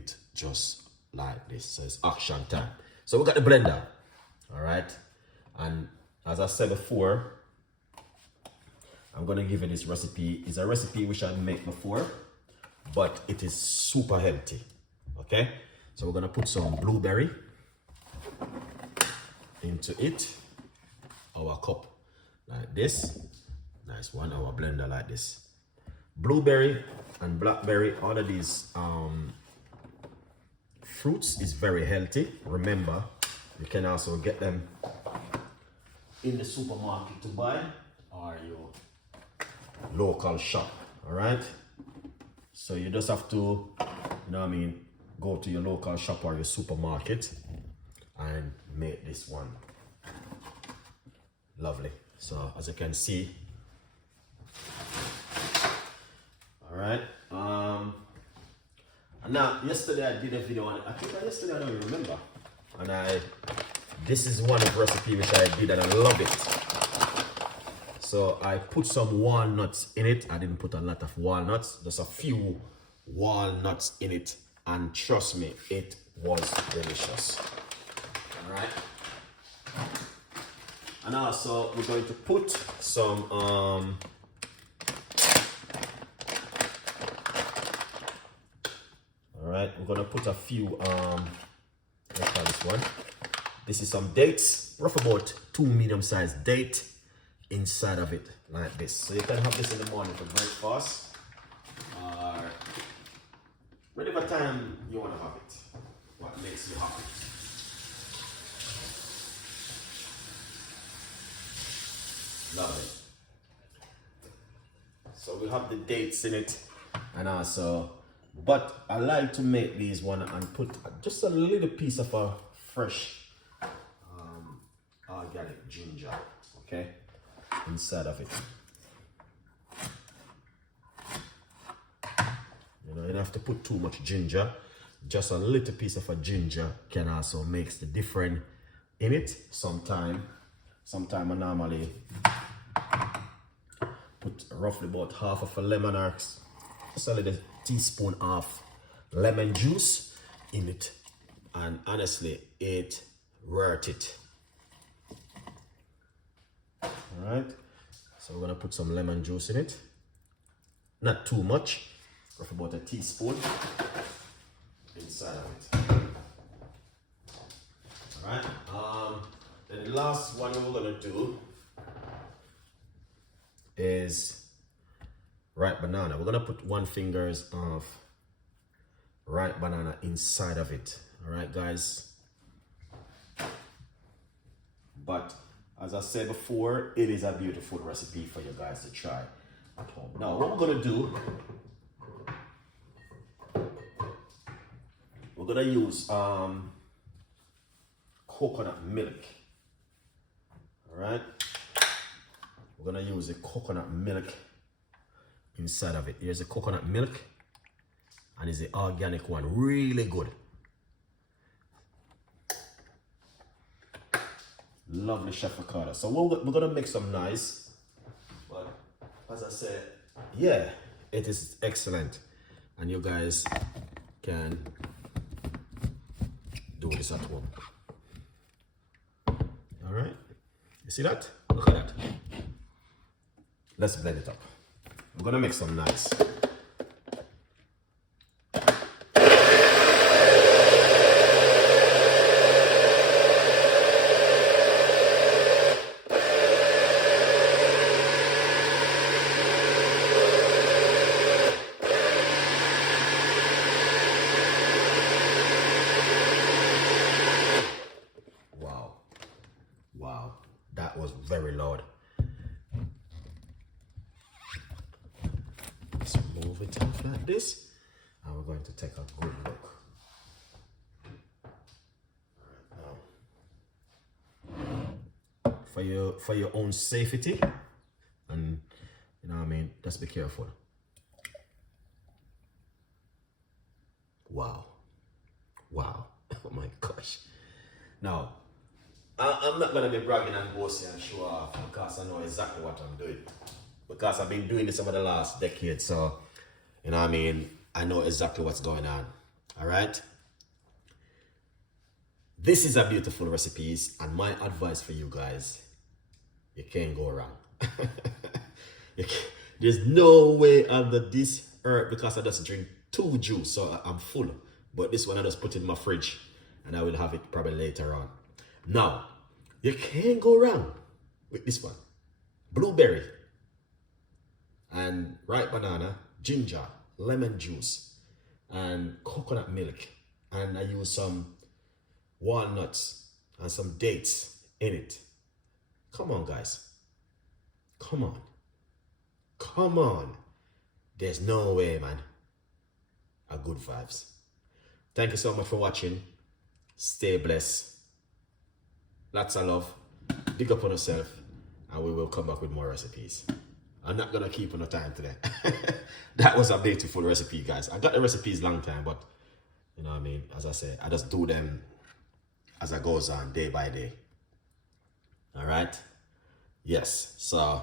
it just like this. So it's action time. So we got the blender, all right? And as I said before, I'm gonna give you this recipe. It's a recipe which I made before, but it is super healthy, okay? So we're gonna put some blueberry into it, our cup like this. Nice one, our blender like this. Blueberry and blackberry, all of these fruits is very healthy. Remember, you can also get them in the supermarket to buy or your local shop, all right? So you just have to, you know what I mean, go to your local shop or your supermarket and make this one lovely. So as you can see, all right. And now yesterday I did a video on it. I think yesterday, I don't even remember. And this is one of the recipe which I did and I love it. So I put some walnuts in it. I didn't put a lot of walnuts, just a few walnuts in it. And trust me, it was delicious. All right. And also we're going to put some all right, we're gonna put a few let's try this one. This is some dates, rough about 2 medium-sized date inside of it like this. So you can have this in the morning for breakfast or whatever time you want to have it. What makes you happy. Love it. So we have the dates in it, and also, but I like to make these one and put just a little piece of a fresh organic ginger, okay, inside of it. You know, you don't have to put too much ginger. Just a little piece of a ginger can also makes the difference in it. Sometime I normally put roughly about half of a lemon or just a little teaspoon of lemon juice in it, and honestly it worth it. All right, so we're gonna put some lemon juice in it, not too much, roughly about a teaspoon inside of it. All right, then the last one we're gonna do is ripe banana. We're gonna put 1 finger of ripe banana inside of it. All right, guys. But as I said before, it is a beautiful recipe for you guys to try at home. Now, what we're gonna do, we're gonna use coconut milk. All right. We're gonna use the coconut milk inside of it. Here's the coconut milk, and it's the organic one, really good. Lovely, Chef Ricardo. So we're gonna make some nice, but as I said, yeah, it is excellent, and you guys can do this at home. All right, you see that? Look at that. Let's blend it up. We're gonna make some nice. Wow. Wow. That was very loud. Move it off like this, and we're going to take a good look. Right, now, for your own safety, and you know what I mean, just be careful. Wow, wow, oh my gosh. Now, I'm not gonna be bragging and boasting and show off because I know exactly what I'm doing. Because I've been doing this over the last decade, so you know what I mean, I know exactly what's going on. All right. This is a beautiful recipes, and my advice for you guys, you can't go wrong. There's no way under this earth, because I just drink 2 juice, so I'm full. But this one I just put in my fridge, and I will have it probably later on. Now, you can't go wrong with this one. Blueberry and ripe banana, ginger, lemon juice, and coconut milk. And I use some walnuts and some dates in it. Come on, guys. Come on. Come on. There's no way, man. A good vibes. Thank you so much for watching. Stay blessed. Lots of love. Big up on yourself. And we will come back with more recipes. I'm not going to keep on the time today. That was a beautiful recipe, guys. I got the recipes long time, but you know what I mean? As I say, I just do them as I goes on, day by day. All right? Yes. So